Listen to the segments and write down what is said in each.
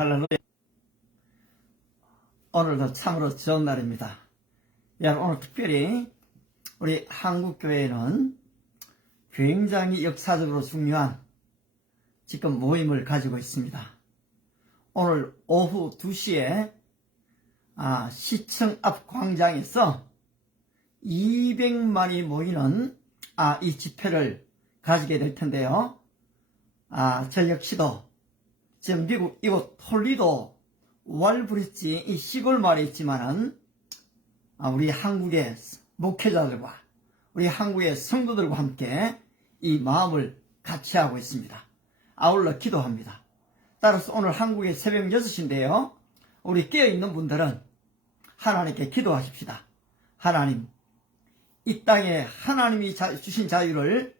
할렐루야. 오늘도 참으로 좋은 날입니다. 여러분, 오늘 특별히 우리 한국교회는 굉장히 역사적으로 중요한 지금 모임을 가지고 있습니다. 오늘 오후 2시에 시청 앞 광장에서 200만이 모이는 이 집회를 가지게 될 텐데요. 저 역시도 지금 미국 이곳 톨리도 월브리지 이 시골 마을에 있지만은 우리 한국의 목회자들과 우리 한국의 성도들과 함께 이 마음을 같이 하고 있습니다. 아울러 기도합니다. 따라서 오늘 한국의 새벽 6시인데요. 우리 깨어있는 분들은 하나님께 기도하십시다. 하나님, 이 땅에 하나님이 주신 자유를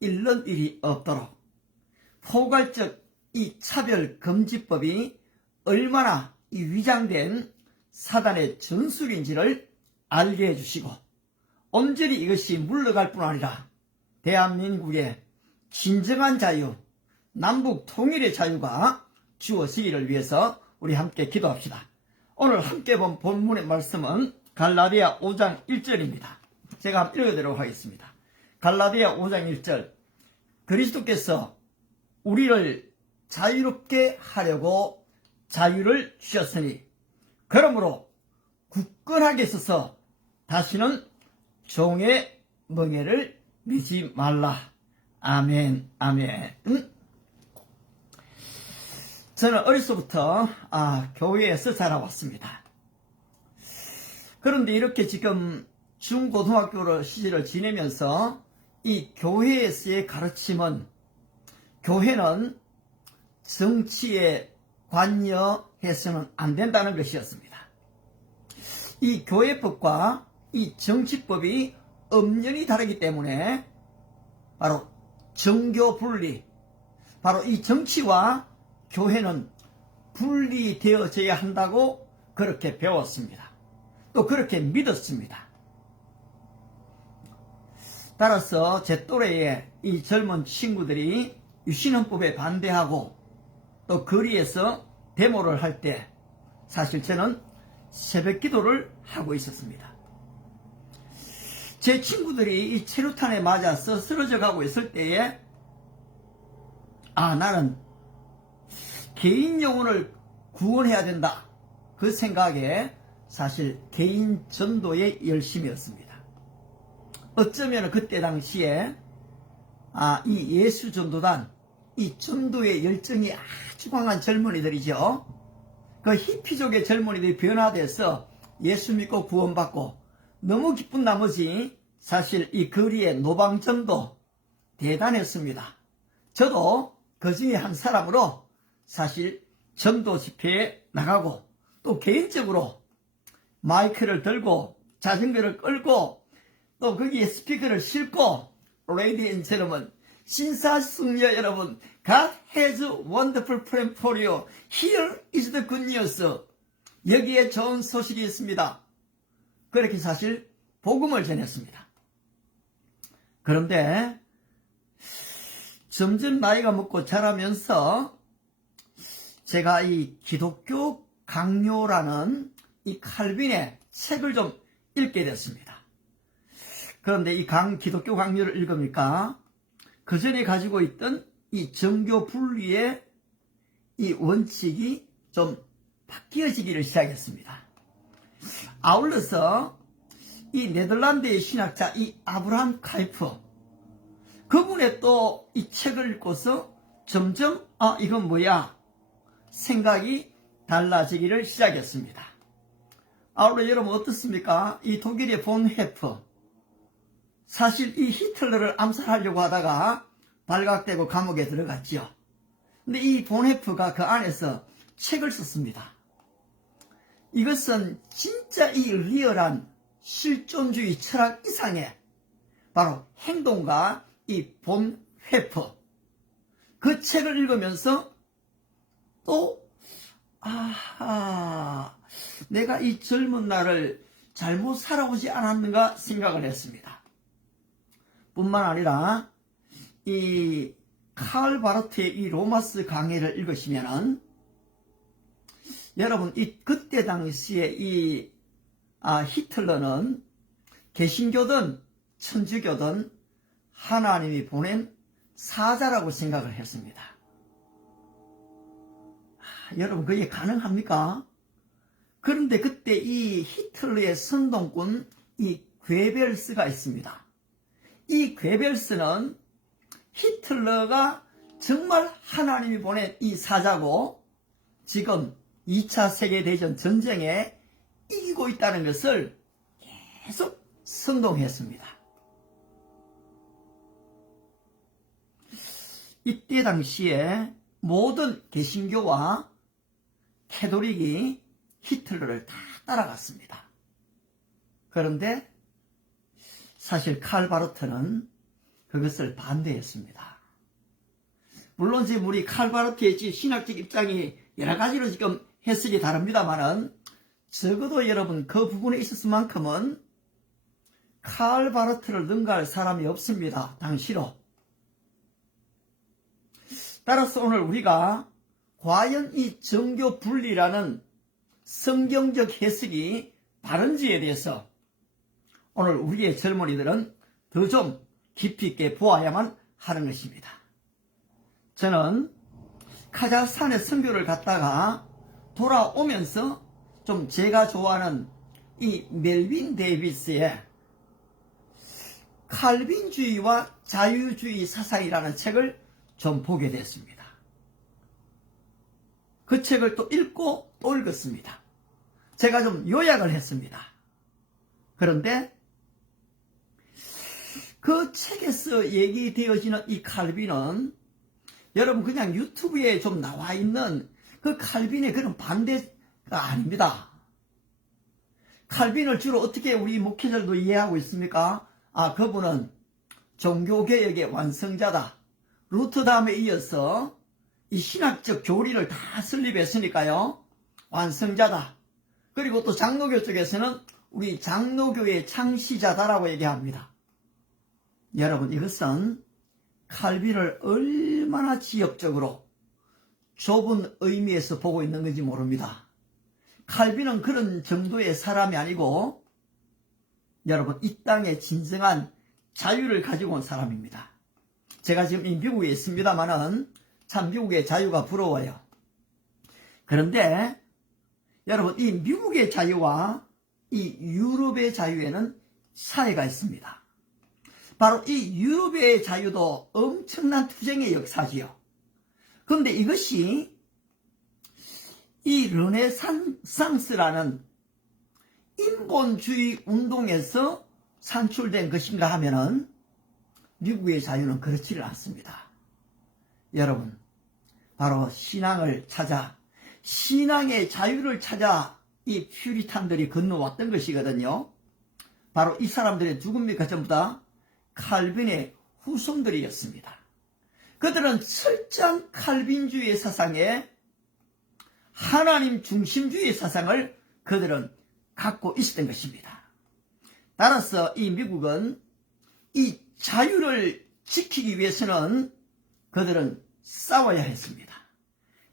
잃는 일이 없도록 포괄적 이 차별금지법이 얼마나 이 위장된 사단의 전술인지를 알게 해주시고 온전히 이것이 물러갈 뿐 아니라 대한민국의 진정한 자유, 남북 통일의 자유가 주어지기를 위해서 우리 함께 기도합시다. 오늘 함께 본 본문의 말씀은 갈라디아 5장 1절입니다. 제가 한번 읽어드리도록 하겠습니다. 갈라디아 5장 1절, 그리스도께서 우리를 자유롭게 하려고 자유를 주셨으니 그러므로 굳건하게 서서 다시는 종의 멍에를 매지 말라. 아멘, 아멘. 저는 어려서부터 교회에서 자라왔습니다. 그런데 이렇게 지금 중고등학교 시절을 지내면서 이 교회에서의 가르침은 교회는 정치에 관여해서는 안 된다는 것이었습니다. 이 교회법과 이 정치법이 엄연히 다르기 때문에 바로 정교 분리, 바로 이 정치와 교회는 분리되어져야 한다고 그렇게 배웠습니다. 또 그렇게 믿었습니다. 따라서 제 또래의 이 젊은 친구들이 유신헌법에 반대하고 또 거리에서 데모를 할 때 사실 저는 새벽 기도를 하고 있었습니다. 제 친구들이 이 체류탄에 맞아서 쓰러져 가고 있을 때에 나는 개인 영혼을 구원해야 된다. 그 생각에 사실 개인 전도의 열심이었습니다. 어쩌면 그때 당시에 이 예수 전도단, 이 전도의 열정이 아주 강한 젊은이들이죠. 그 히피족의 젊은이들이 변화돼서 예수 믿고 구원받고 너무 기쁜 나머지 사실 이 거리의 노방전도 대단했습니다. 저도 그 중에 한 사람으로 사실 전도 집회에 나가고 또 개인적으로 마이크를 들고 자전거를 끌고 또 거기에 스피커를 싣고 Ladies and gentlemen, 신사숙녀 여러분, God has a wonderful plan for you. Here is the good news. 여기에 좋은 소식이 있습니다. 그렇게 사실 복음을 전했습니다. 그런데 점점 나이가 먹고 자라면서 제가 이 기독교 강요라는 이 칼빈의 책을 좀 읽게 됐습니다. 그런데 이 기독교 강요를 읽으니까 그 전에 가지고 있던 이 정교 분리의 이 원칙이 좀 바뀌어지기를 시작했습니다. 아울러서 이 네덜란드의 신학자 이 아브라함 카이프, 그분의 또 이 책을 읽고서 점점 이건 뭐야 생각이 달라지기를 시작했습니다. 아울러 여러분 어떻습니까? 이 독일의 본 헤프, 사실 이 히틀러를 암살하려고 하다가 발각되고 감옥에 들어갔지요. 근데 이 본헤프가 그 안에서 책을 썼습니다. 이것은 진짜 이 리얼한 실존주의 철학 이상의 바로 행동가 이 본헤프, 그 책을 읽으면서 또 내가 이 젊은 날을 잘못 살아오지 않았는가 생각을 했습니다. 뿐만 아니라 이 칼 바르트의 이 로마스 강해를 읽으시면은 여러분, 그때 당시에 히틀러는 개신교든 천주교든 하나님이 보낸 사자라고 생각을 했습니다. 여러분, 그게 가능합니까? 그런데 그때 이 히틀러의 선동꾼 괴벨스가 있습니다. 이 괴벨스는 히틀러가 정말 하나님이 보낸 이 사자고 지금 2차 세계대전 전쟁에 이기고 있다는 것을 계속 선동했습니다. 이때 당시에 모든 개신교와 캐톨릭이 히틀러를 다 따라갔습니다. 그런데 사실 칼 바르트는 그것을 반대했습니다. 물론 지금 우리 칼 바르트의 신학적 입장이 여러 가지로 지금 해석이 다릅니다만은 적어도 여러분 그 부분에 있었을 만큼은 칼 바르트를 능가할 사람이 없습니다. 당시로. 따라서 오늘 우리가 과연 이 정교 분리라는 성경적 해석이 바른지에 대해서 오늘 우리의 젊은이들은 더 좀 깊이 있게 보아야만 하는 것입니다. 저는 카자흐스탄에 선교를 갔다가 돌아오면서 좀 제가 좋아하는 이 멜빈 데이비스의 칼빈주의와 자유주의 사상이라는 책을 좀 보게 됐습니다. 그 책을 또 읽고 또 읽었습니다. 제가 좀 요약을 했습니다. 그런데 그 책에서 얘기되어지는 이 칼빈은 여러분 그냥 유튜브에 좀 나와 있는 그 칼빈의 그런 반대가 아닙니다. 칼빈을 주로 어떻게 우리 목회자들도 이해하고 있습니까? 그분은 종교개혁의 완성자다. 루터 다음에 이어서 이 신학적 교리를 다 설립했으니까요. 완성자다. 그리고 또 장로교 쪽에서는 우리 장로교의 창시자다라고 얘기합니다. 여러분 이것은 칼빈을 얼마나 지역적으로 좁은 의미에서 보고 있는 건지 모릅니다. 칼빈은 그런 정도의 사람이 아니고 여러분 이 땅에 진정한 자유를 가지고 온 사람입니다. 제가 지금 이 미국에 있습니다만은 참 미국의 자유가 부러워요. 그런데 여러분 이 미국의 자유와 이 유럽의 자유에는 차이가 있습니다. 바로 이 유럽의 자유도 엄청난 투쟁의 역사지요. 그런데 이것이 이 르네상스라는 인본주의 운동에서 산출된 것인가 하면은 미국의 자유는 그렇지를 않습니다. 여러분, 바로 신앙을 찾아, 신앙의 자유를 찾아 이 퓨리탄들이 건너왔던 것이거든요. 바로 이 사람들이 누굽니까? 전부 다 칼빈의 후손들이었습니다. 그들은 철저한 칼빈주의 사상에 하나님 중심주의 사상을 그들은 갖고 있었던 것입니다. 따라서 이 미국은 이 자유를 지키기 위해서는 그들은 싸워야 했습니다.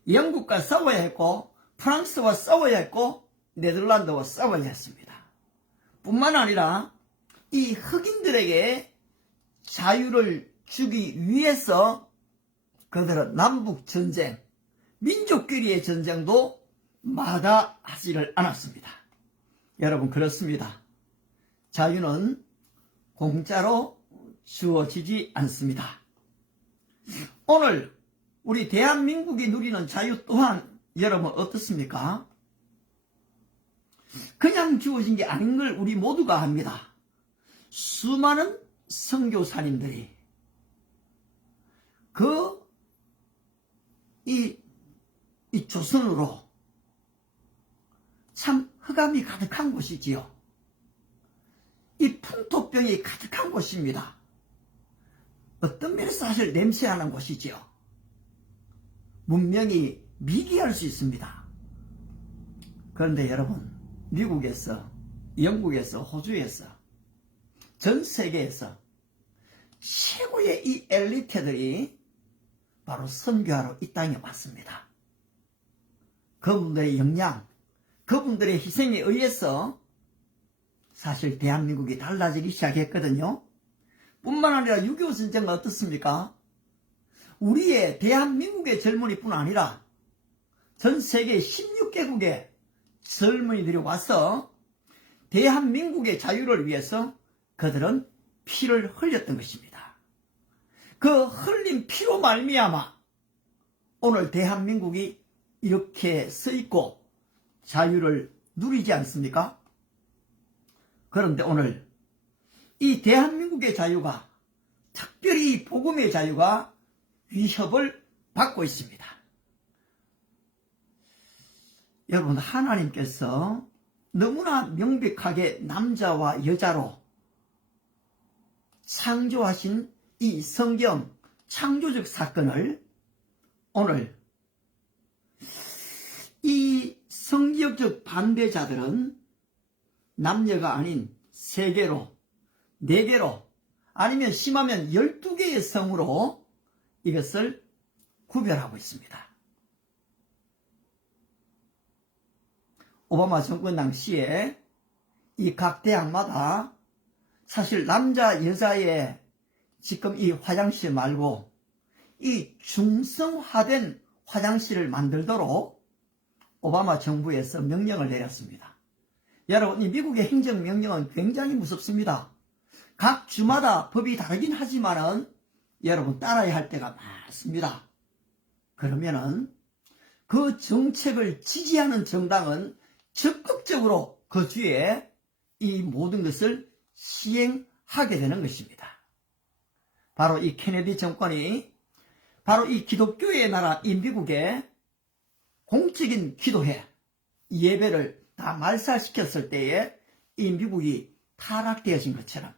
영국과 싸워야 했고 프랑스와 싸워야 했고 네덜란드와 싸워야 했습니다. 뿐만 아니라 이 흑인들에게 자유를 주기 위해서 그들은 남북전쟁, 민족끼리의 전쟁도 마다하지를 않았습니다. 여러분 그렇습니다. 자유는 공짜로 주어지지 않습니다. 오늘 우리 대한민국이 누리는 자유 또한 여러분 어떻습니까? 그냥 주어진 게 아닌 걸 우리 모두가 압니다. 수많은 선교사님들이 이 조선으로 참 흑암이 가득한 곳이지요. 이 풍토병이 가득한 곳입니다. 어떤 면에서 사실 냄새나는 곳이지요. 문명이 미개할 수 있습니다. 그런데 여러분, 미국에서, 영국에서, 호주에서, 전 세계에서 최고의 이 엘리트들이 바로 선교하러 이 땅에 왔습니다. 그분들의 역량, 그분들의 희생에 의해서 사실 대한민국이 달라지기 시작했거든요. 뿐만 아니라 6.25 전쟁은 어떻습니까? 우리의 대한민국의 젊은이뿐 아니라 전 세계 16개국의 젊은이들이 와서 대한민국의 자유를 위해서 그들은 피를 흘렸던 것입니다. 그 흘린 피로 말미암아 오늘 대한민국이 이렇게 서 있고 자유를 누리지 않습니까? 그런데 오늘 이 대한민국의 자유가, 특별히 복음의 자유가 위협을 받고 있습니다. 여러분, 하나님께서 너무나 명백하게 남자와 여자로 창조하신 이 성경 창조적 사건을 오늘 이 성경적 반대자들은 남녀가 아닌 3개로, 4개로, 아니면 심하면 12개의 성으로 이것을 구별하고 있습니다. 오바마 정권 당시에 이 각 대학마다 사실 남자, 여자의 지금 이 화장실 말고 이 중성화된 화장실을 만들도록 오바마 정부에서 명령을 내렸습니다. 여러분, 이 미국의 행정명령은 굉장히 무섭습니다. 각 주마다 법이 다르긴 하지만은 여러분 따라야 할 때가 많습니다. 그러면은 그 정책을 지지하는 정당은 적극적으로 그 주에 이 모든 것을 시행하게 되는 것입니다. 바로 이 케네디 정권이 바로 이 기독교의 나라 이 미국의 공적인 기도회, 예배를 다 말살시켰을 때에 이 미국이 타락되어진 것처럼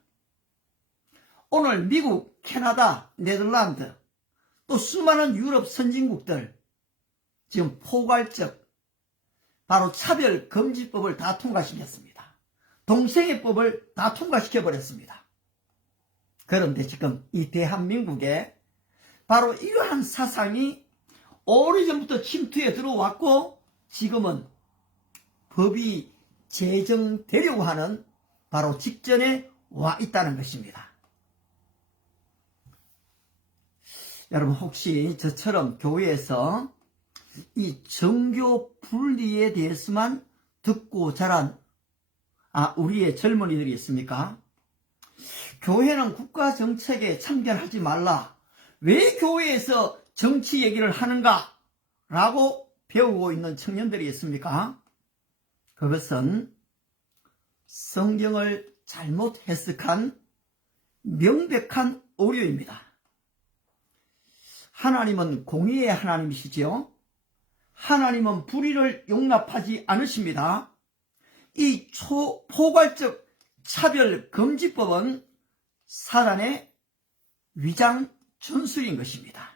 오늘 미국, 캐나다, 네덜란드 또 수많은 유럽 선진국들 지금 포괄적 바로 차별금지법을 다 통과시켰습니다. 동성애법을 다 통과시켜버렸습니다. 그런데 지금 이 대한민국에 바로 이러한 사상이 오래전부터 침투해 들어왔고 지금은 법이 제정되려고 하는 바로 직전에 와 있다는 것입니다. 여러분, 혹시 저처럼 교회에서 이 정교 분리에 대해서만 듣고 자란 우리의 젊은이들이 있습니까? 교회는 국가 정책에 참견하지 말라. 왜 교회에서 정치 얘기를 하는가? 라고 배우고 있는 청년들이 있습니까? 그것은 성경을 잘못 해석한 명백한 오류입니다. 하나님은 공의의 하나님이시지요. 하나님은 불의를 용납하지 않으십니다. 이 포괄적 차별금지법은 사단의 위장 전술인 것입니다.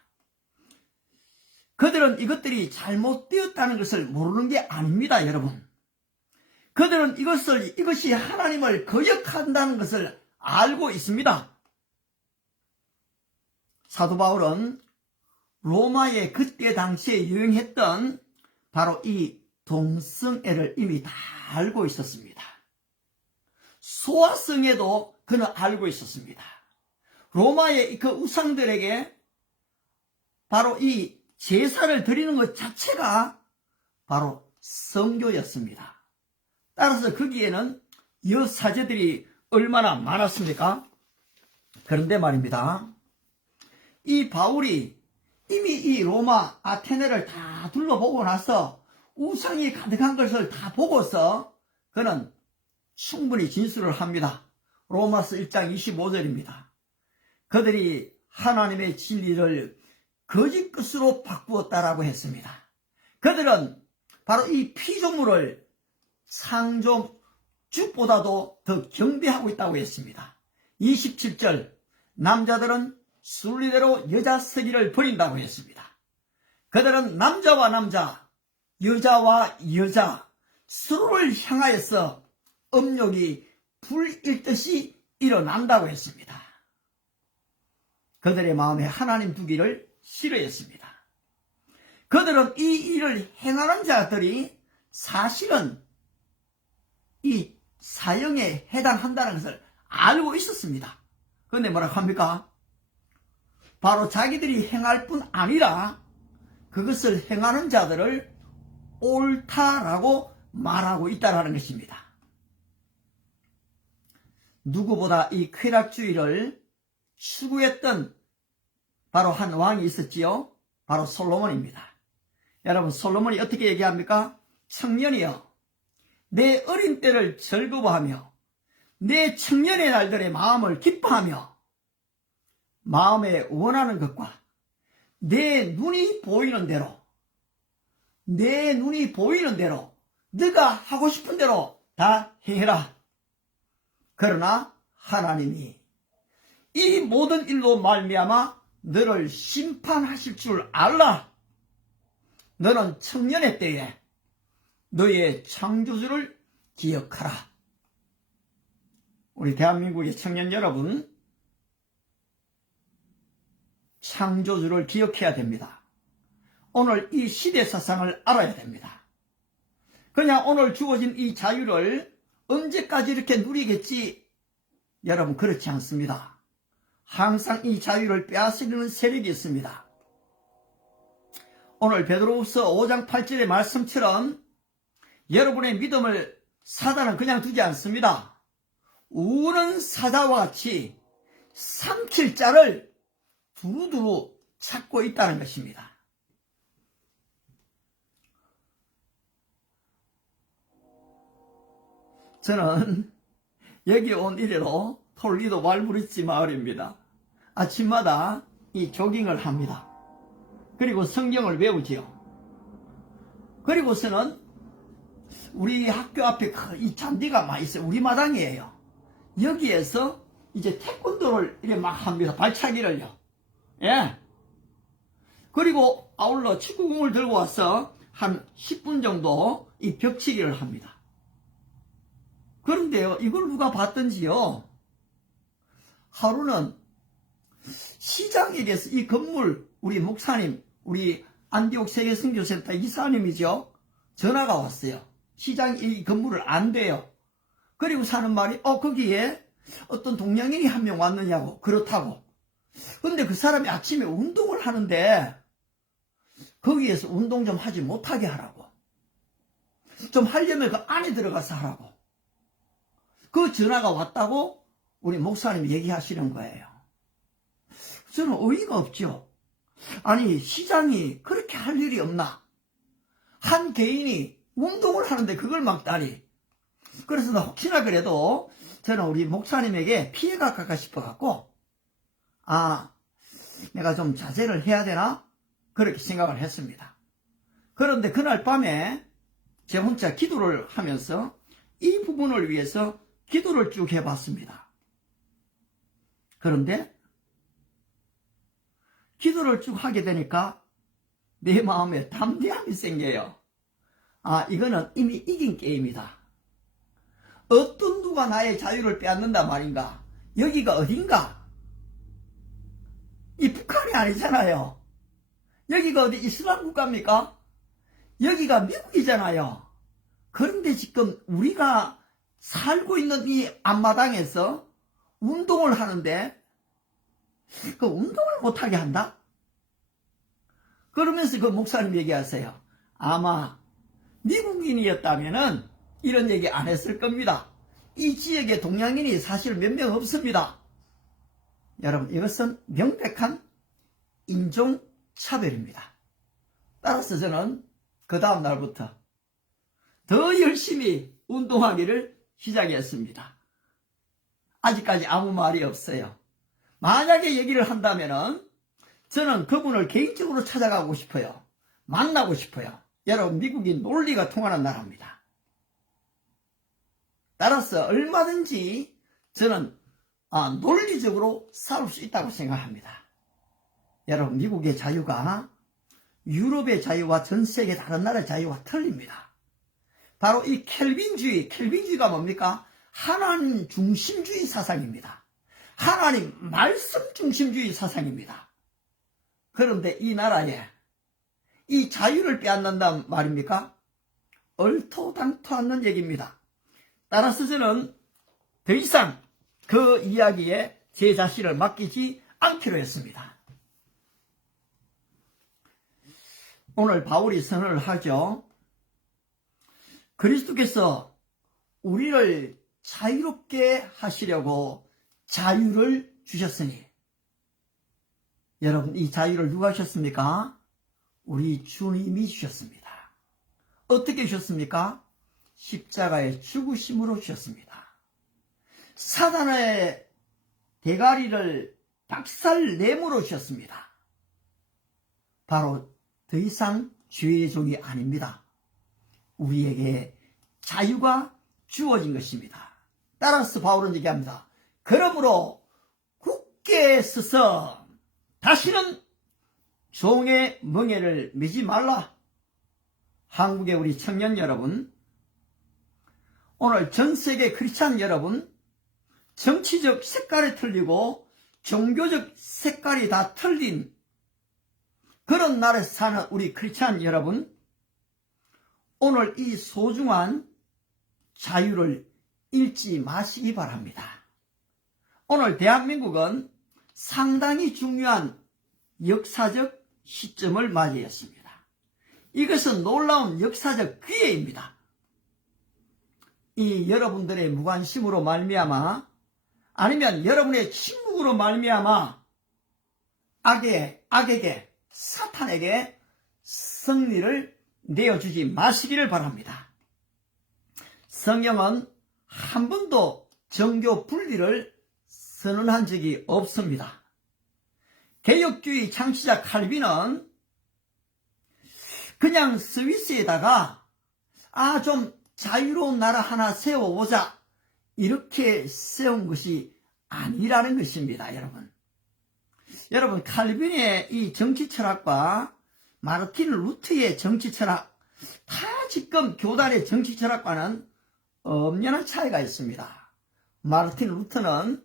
그들은 이것들이 잘못되었다는 것을 모르는 게 아닙니다, 여러분. 그들은 이것이 하나님을 거역한다는 것을 알고 있습니다. 사도 바울은 로마에 그때 당시에 유행했던 바로 이 동성애를 이미 다 알고 있었습니다. 소아성애도 그는 알고 있었습니다. 로마의 그 우상들에게 바로 이 제사를 드리는 것 자체가 바로 성교였습니다. 따라서 거기에는 여사제들이 얼마나 많았습니까? 그런데 말입니다. 이 바울이 이미 이 로마 아테네를 다 둘러보고 나서 우상이 가득한 것을 다 보고서 그는 충분히 진술을 합니다. 로마서 1장 25절입니다. 그들이 하나님의 진리를 거짓 것으로 바꾸었다라고 했습니다. 그들은 바로 이 피조물을 창조주보다도 더 경배하고 있다고 했습니다. 27절, 남자들은 순리대로 여자 서기를 버린다고 했습니다. 그들은 남자와 남자, 여자와 여자 서로를 향하여서 음욕이 불일듯이 일어난다고 했습니다. 그들의 마음에 하나님 두기를 싫어했습니다. 그들은 이 일을 행하는 자들이 사실은 이 사형에 해당한다는 것을 알고 있었습니다. 그런데 뭐라고 합니까? 바로 자기들이 행할 뿐 아니라 그것을 행하는 자들을 옳다라고 말하고 있다는 것입니다. 누구보다 이 쾌락주의를 추구했던 바로 한 왕이 있었지요. 바로 솔로몬입니다. 여러분, 솔로몬이 어떻게 얘기합니까? 청년이여, 내 어린 때를 즐거워하며 내 청년의 날들의 마음을 기뻐하며 마음에 원하는 것과 내 눈이 보이는 대로 네가 하고 싶은 대로 다 행해라. 그러나 하나님이 이 모든 일로 말미암아 너를 심판하실 줄 알라. 너는 청년의 때에 너의 창조주를 기억하라. 우리 대한민국의 청년 여러분, 창조주를 기억해야 됩니다. 오늘 이 시대 사상을 알아야 됩니다. 그냥 오늘 주어진 이 자유를 언제까지 이렇게 누리겠지? 여러분, 그렇지 않습니다. 항상 이 자유를 빼앗으려는 세력이 있습니다. 오늘 베드로후서 5장 8절의 말씀처럼 여러분의 믿음을 사단은 그냥 두지 않습니다. 우는 사자와 같이 삼킬 자를 두루두루 찾고 있다는 것입니다. 저는 여기 온 이래로 톨리도 말브리지 마을입니다. 아침마다 이 조깅을 합니다. 그리고 성경을 외우지요. 그리고서는 우리 학교 앞에 이 잔디가 많이 있어요. 우리 마당이에요. 여기에서 이제 태권도를 이렇게 막 합니다. 발차기를요. 예. 그리고 아울러 축구공을 들고 와서 한 10분 정도 이 벽치기를 합니다. 그런데요, 이걸 누가 봤던지요, 하루는 시장에게서 이 건물, 우리 목사님, 우리 안디옥 세계선교센터 이사님이죠, 전화가 왔어요. 시장 이 건물을 안 돼요. 그리고 사는 말이, 거기에 어떤 동양인이 한 명 왔느냐고. 그렇다고. 근데 그 사람이 아침에 운동을 하는데 거기에서 운동 좀 하지 못하게 하라고. 좀 하려면 그 안에 들어가서 하라고. 그 전화가 왔다고 우리 목사님이 얘기하시는 거예요. 저는 어이가 없죠. 아니, 시장이 그렇게 할 일이 없나? 한 개인이 운동을 하는데 그걸 막다니. 그래서 혹시나 그래도 저는 우리 목사님에게 피해가 갈까 싶어갖고, 내가 좀 자제를 해야 되나? 그렇게 생각을 했습니다. 그런데 그날 밤에 제 혼자 기도를 하면서 이 부분을 위해서 기도를 쭉 해봤습니다. 그런데 기도를 쭉 하게 되니까 내 마음에 담대함이 생겨요. 이거는 이미 이긴 게임이다. 어떤 누가 나의 자유를 빼앗는다 말인가? 여기가 어딘가? 이 북한이 아니잖아요. 여기가 어디 이슬람 국가입니까? 여기가 미국이잖아요. 그런데 지금 우리가 살고 있는 이 앞마당에서 운동을 하는데 그 운동을 못하게 한다? 그러면서 그 목사님 얘기하세요. 아마 미국인이었다면은 이런 얘기 안 했을 겁니다. 이 지역에 동양인이 사실 몇 명 없습니다. 여러분, 이것은 명백한 인종차별입니다. 따라서 저는 그 다음 날부터 더 열심히 운동하기를 시작했습니다. 아직까지 아무 말이 없어요. 만약에 얘기를 한다면은 저는 그분을 개인적으로 찾아가고 싶어요. 만나고 싶어요. 여러분, 미국이 논리가 통하는 나라입니다. 따라서 얼마든지 저는 논리적으로 싸울 수 있다고 생각합니다. 여러분, 미국의 자유가 유럽의 자유와 전 세계 다른 나라의 자유와 틀립니다. 바로 이 켈빈주의가 뭡니까? 하나님 중심주의 사상입니다. 하나님 말씀 중심주의 사상입니다. 그런데 이 나라에 이 자유를 빼앗는단 말입니까? 얼토당토 않는 얘기입니다. 따라서 저는 더 이상 그 이야기에 제 자신을 맡기지 않기로 했습니다. 오늘 바울이 선언을 하죠. 그리스도께서 우리를 자유롭게 하시려고 자유를 주셨으니, 여러분, 이 자유를 누가 주셨습니까? 우리 주님이 주셨습니다. 어떻게 주셨습니까? 십자가의 죽으심으로 주셨습니다. 사단의 대가리를 박살내므로 주셨습니다. 바로 더 이상 죄의 종이 아닙니다. 우리에게 자유가 주어진 것입니다. 따라서 바울은 얘기합니다. 그러므로 굳게 서서 다시는 종의 멍에를 매지 말라. 한국의 우리 청년 여러분, 오늘 전 세계 크리스찬 여러분, 정치적 색깔이 틀리고 종교적 색깔이 다 틀린 그런 나라에서 사는 우리 크리스찬 여러분, 오늘 이 소중한 자유를 잃지 마시기 바랍니다. 오늘 대한민국은 상당히 중요한 역사적 시점을 맞이했습니다. 이것은 놀라운 역사적 기회입니다. 이 여러분들의 무관심으로 말미암아, 아니면 여러분의 침묵으로 말미암아 악에게, 사탄에게 승리를 내어주지 마시기를 바랍니다. 성경은 한 번도 정교 분리를 선언한 적이 없습니다. 개혁주의 창시자 칼빈은 그냥 스위스에다가 좀 자유로운 나라 하나 세워보자, 이렇게 세운 것이 아니라는 것입니다. 여러분, 칼빈의 이 정치 철학과 마르틴 루트의 정치 철학, 다 지금 교단의 정치 철학과는 엄연한 차이가 있습니다. 마르틴 루트는,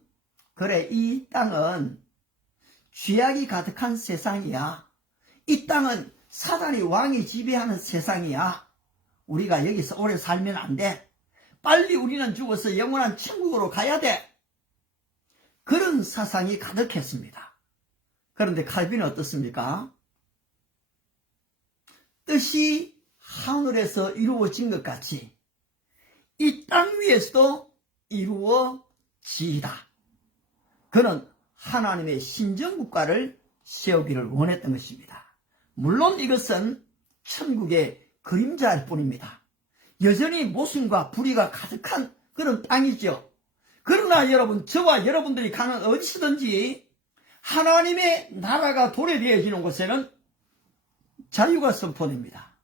그래, 이 땅은 죄악이 가득한 세상이야. 이 땅은 사단이 왕이 지배하는 세상이야. 우리가 여기서 오래 살면 안 돼. 빨리 우리는 죽어서 영원한 천국으로 가야 돼. 그런 사상이 가득했습니다. 그런데 칼빈은 어떻습니까? 뜻이 하늘에서 이루어진 것 같이 이 땅 위에서도 이루어지이다. 그는 하나님의 신정국가를 세우기를 원했던 것입니다. 물론 이것은 천국의 그림자일 뿐입니다. 여전히 모순과 불의가 가득한 그런 땅이죠. 그러나 여러분, 저와 여러분들이 가는 어디서든지 하나님의 나라가 도래되어지는 곳에는 자유가 선포됩니다.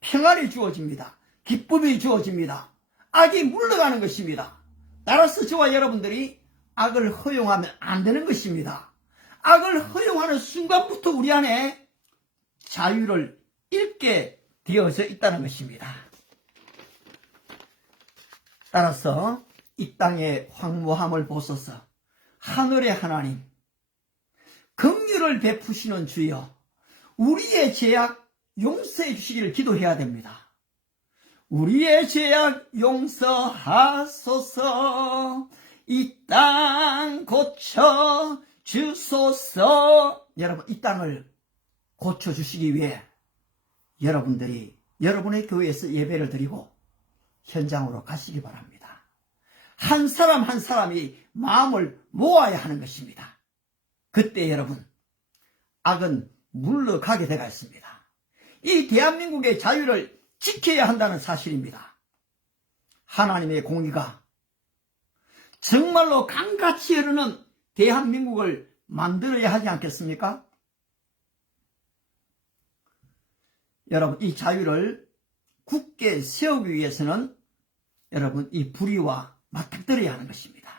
평안이 주어집니다. 기쁨이 주어집니다. 악이 물러가는 것입니다. 따라서 저와 여러분들이 악을 허용하면 안 되는 것입니다. 악을 허용하는 순간부터 우리 안에 자유를 잃게 되어져 있다는 것입니다. 따라서 이 땅의 황무함을 보소서. 하늘의 하나님, 긍휼을 베푸시는 주여, 우리의 죄악 용서해 주시기를 기도해야 됩니다. 우리의 죄악 용서하소서. 이 땅 고쳐 주소서. 여러분, 이 땅을 고쳐 주시기 위해 여러분들이 여러분의 교회에서 예배를 드리고 현장으로 가시기 바랍니다. 한 사람 한 사람이 마음을 모아야 하는 것입니다. 그때 여러분, 악은 물러가게 되어 있습니다. 이 대한민국의 자유를 지켜야 한다는 사실입니다. 하나님의 공의가 정말로 강같이 흐르는 대한민국을 만들어야 하지 않겠습니까? 여러분, 이 자유를 굳게 세우기 위해서는 여러분, 이 불의와 맞닥뜨려야 하는 것입니다.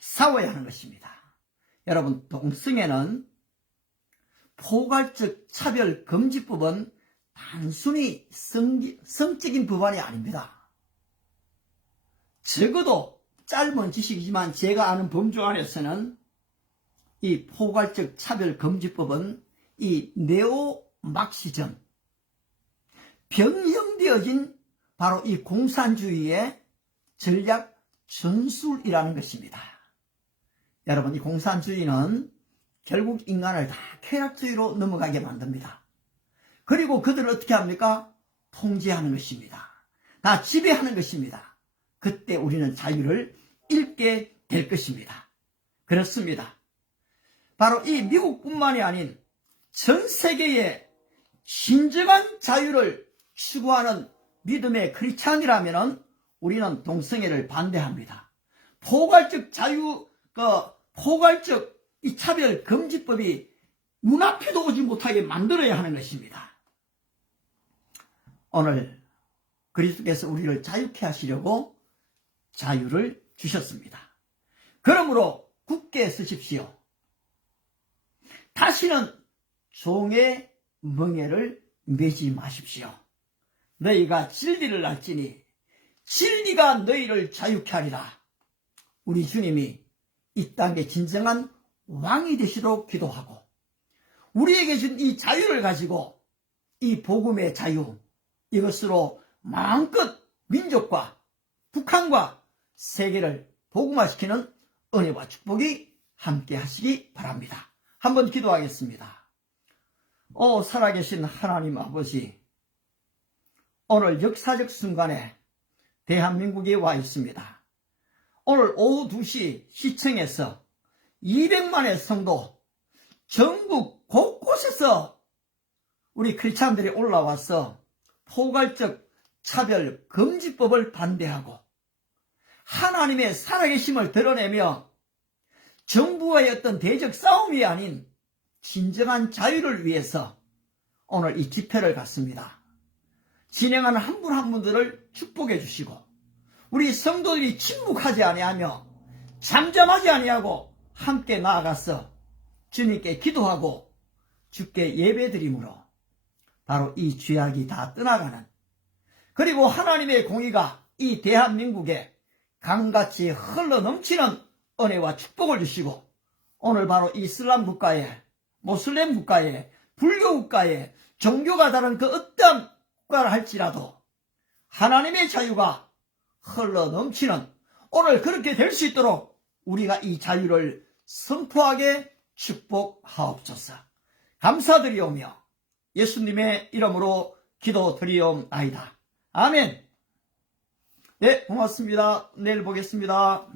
싸워야 하는 것입니다. 여러분, 동성애는 포괄적 차별금지법은 단순히 성적인 법안이 아닙니다. 적어도 짧은 지식이지만 제가 아는 범주 안에서는 이 포괄적 차별금지법은 이 네오막시즘, 변형되어진 바로 이 공산주의의 전략 전술이라는 것입니다. 여러분, 이 공산주의는 결국 인간을 다 쾌락주의로 넘어가게 만듭니다. 그리고 그들을 어떻게 합니까? 통제하는 것입니다. 다 지배하는 것입니다. 그때 우리는 자유를 잃게 될 것입니다. 그렇습니다. 바로 이 미국뿐만이 아닌 전 세계의 진정한 자유를 추구하는 믿음의 크리스찬이라면 우리는 동성애를 반대합니다. 포괄적 자유, 포괄적 이 차별 금지법이 눈앞에도 오지 못하게 만들어야 하는 것입니다. 오늘 그리스도께서 우리를 자유케 하시려고 자유를 주셨습니다. 그러므로 굳게 서십시오. 다시는 종의 멍에를 매지 마십시오. 너희가 진리를 알지니 진리가 너희를 자유케 하리라. 우리 주님이 이 땅의 진정한 왕이 되시도록 기도하고 우리에게 준 이 자유를 가지고 이 복음의 자유, 이것으로 마음껏 민족과 북한과 세계를 복음화시키는 은혜와 축복이 함께 하시기 바랍니다. 한번 기도하겠습니다. 살아계신 하나님 아버지, 오늘 역사적 순간에 대한민국에 와 있습니다. 오늘 오후 2시 시청에서 200만의 성도, 전국 곳곳에서 우리 크리스찬들이 올라와서 포괄적 차별 금지법을 반대하고 하나님의 살아계심을 드러내며 정부와의 어떤 대적 싸움이 아닌 진정한 자유를 위해서 오늘 이 집회를 갖습니다. 진행하는 한 분 한 분들을 축복해 주시고 우리 성도들이 침묵하지 아니하며 잠잠하지 아니하고 함께 나아가서 주님께 기도하고 주께 예배드림으로 바로 이 죄악이 다 떠나가는, 그리고 하나님의 공의가 이 대한민국에 강같이 흘러넘치는 은혜와 축복을 주시고 오늘 바로 이슬람 국가에, 모슬렘 국가에, 불교 국가에, 종교가 다른 그 어떤 국가를 할지라도 하나님의 자유가 흘러넘치는 오늘 그렇게 될 수 있도록 우리가 이 자유를 선포하게 축복하옵소서. 감사드리오며 예수님의 이름으로 기도드리옵나이다. 아멘. 네, 고맙습니다. 내일 보겠습니다.